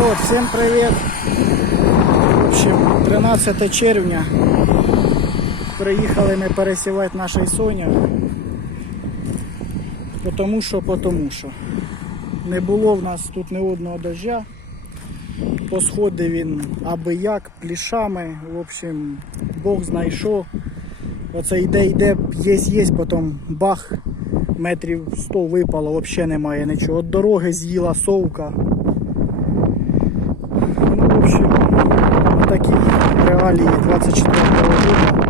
Народ, всем привет! В общем, 13 червня. Приїхали ми пересівати наш соняк. Потому що, потому що. Не було в нас тут ні одного дождя. Посходив він аби як, плішами. В общем, Бог знайшов. Оце йде, йде, є, є, потім бах, метрів 100 випало, взагалі немає нічого. От дороги з'їла совка. Общем, такі реалії 24 року.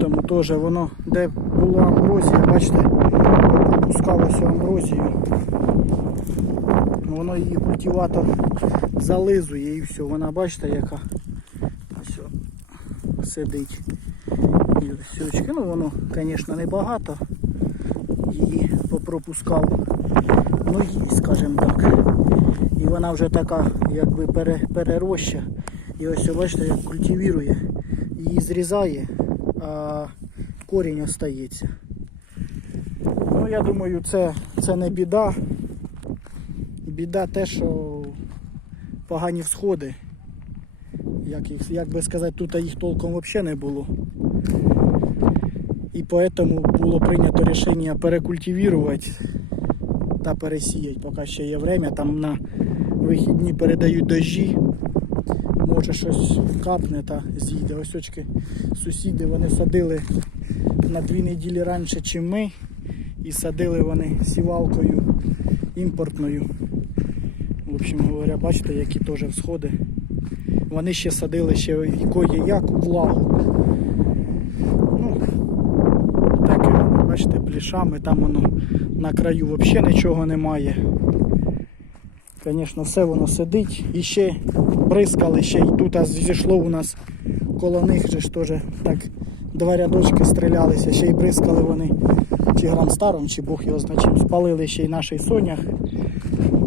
Тому теж воно, де була амброзія, бачите, пропускав ось амброзію. Воно її культиватор зализує і все. Вона бачите, яка о, сидить. І ось, ну воно, звісно, небагато. Її попропускав. Ну їй, скажімо так. І вона вже така, якби пере, перероща. І ось бачите, як культивірує, її зрізає, а корінь остається. Ну, я думаю, це, це не біда. Біда те, що погані всходи. Як, як би сказати, тут їх толком взагалі не було. І тому було прийнято рішення перекультивувати та пересіять, поки ще є время. Там на вихідні передають дощі. Може щось капне та зійде. Ось очки сусіди вони садили на дві неділі раніше, ніж ми. І садили вони сівалкою імпортною. В общем говоря, бачите, які теж всходи. Вони ще садили ще якої як у влагу. Ну, таке, воно, бачите, там воно на краю взагалі нічого немає. Звісно, все воно сидить. І ще бризкали, ще й тут зійшло у нас коло них же ж теж так два рядочки стрілялися, ще й бризкали вони чи гранстаром, чи Бог його зна чим. Спалили ще й наш сонях.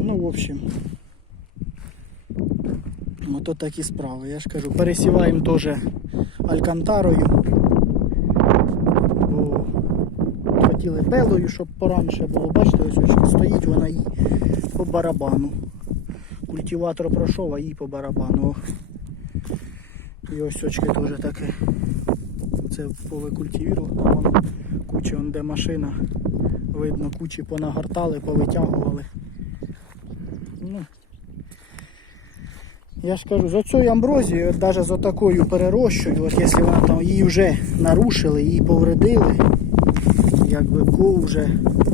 Ну, в общем. Ото такі справи. Я ж кажу, пересіваємо теж алькантарою. Хотіли белою, щоб пораніше було. Бачите, ось очки стоїть, вона їй по барабану. Культиватор пройшов, а їй по барабану. І ось очки теж таке. Це поле культивірував, там куча, он де машина. Видно, кучі понагортали, повитягували. Ну, я ж кажу, за цією амброзією, навіть за такою перерощою, от якщо вона там її вже нарушили, її повредили, якби ко вже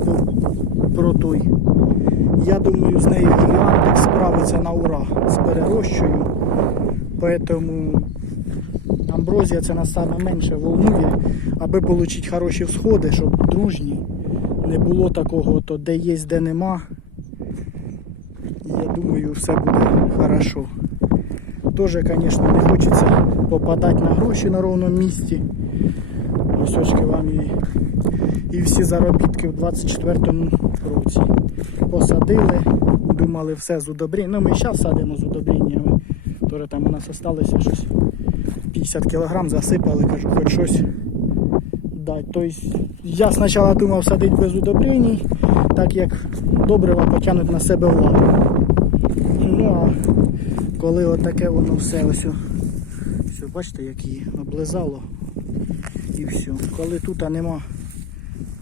по, про той. Я думаю, з нею гігантик справиться на ура з перерощою. Поэтому амброзія це нас саме менше волнує, аби отримати хороші всходи, щоб дружні. Не було такого, то де є, де нема. Я думаю, все буде хорошо. Тоже, звісно, не хочеться попадати на гроші на ровному місці. Ось очки вам і, і всі заробітки в 24-му році. Посадили, думали все з удобрінням. Ну ми зараз садимо з удобріннями. Тоже там у нас залишилося щось 50 кг засипали, кажу, хоч щось дати. Тобто я спочатку думав садити без удобрень, так як добрива потягнуть на себе влагу. Ну а коли отаке воно все ось, о- все, бачите, як її облизало і все. Коли тут нема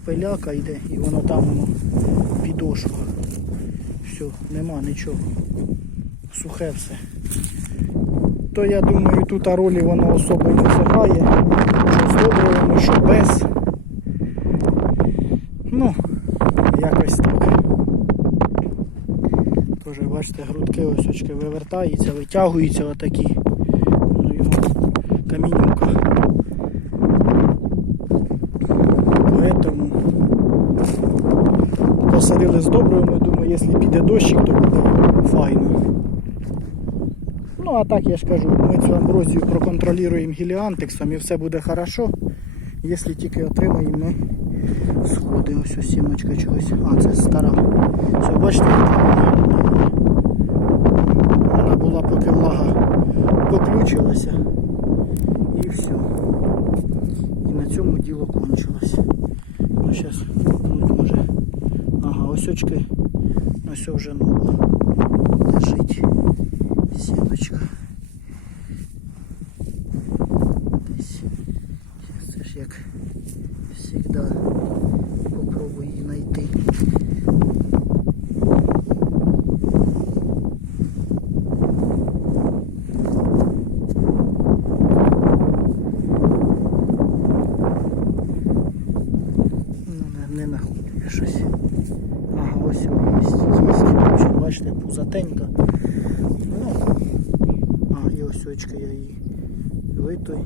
пиляка йде і воно там воно підошва. Все, нема нічого. Сухе все. То я думаю, тут ролі воно особо не зіграє. Що з що без. Ну, якось так. Тоже бачите, грудки ось очки вивертаються, витягуються отакі. Ну його камінюка. Поэтому посадили з добривами, думаю, якщо піде дощик, то буде файно. Ну а так я ж кажу, ми цю амброзію проконтролюємо гіліантексом і все буде хорошо. Якщо тільки отримаємо ми сходи, ось ось сімочка чогось. А, це стара. Все, бачите, вона. Була поки влага поключилася. І все. І на цьому діло кончилось. Ну зараз може. Ага, ось очки. Ось вже ну, Лежить. курочка. Десь. Щас Це ж як завжди попробую її знайти. Ну, не, не знаходжу я щось. Ага, ось є, є. В общем, бачите, пузатенька. Ну, а, і ось очка я її витой.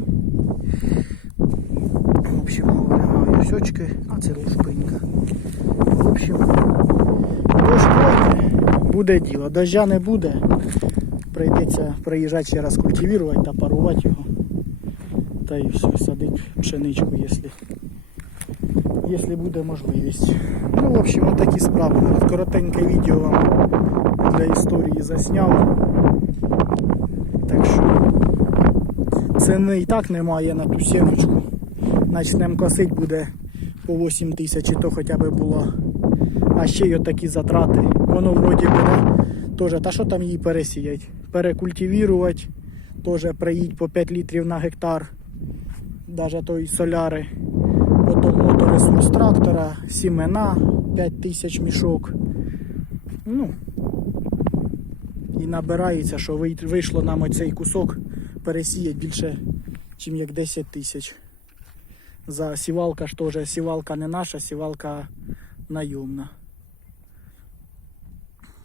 В общем, говоря, ось очки, а це лушпинька. В общем, дощ пройде, буде діло. Дождя не буде. Прийдеться приїжджати ще раз культивувати та парувати його. Та і все, садити пшеничку, якщо якщо буде можливість. Ну, в общем, отакі справи. Коротеньке відео вам для історії засняв. Так що ціни і так немає на ту сімочку. Начнемо косить буде по 8 тисяч, то хоча б було. А ще й отакі затрати. Воно вроді буде теж, та що там її пересіять? Перекультивувати, теж приїдь по 5 літрів на гектар, навіть той соляри. Потім моторесурс трактора, сімена 5 тисяч мішок. Ну, і набирається, що вийшло нам оцей кусок пересіяти більше, ніж як 10 тисяч. За сівалка ж теж, сівалка не наша, сівалка найомна.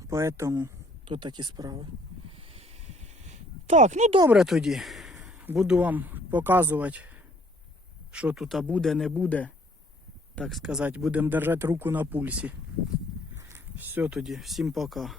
Поэтому то такі справи. Так, ну добре тоді. Буду вам показувати, що тут буде, не буде. Так сказати, будемо держати руку на пульсі. Все тоді, всім пока.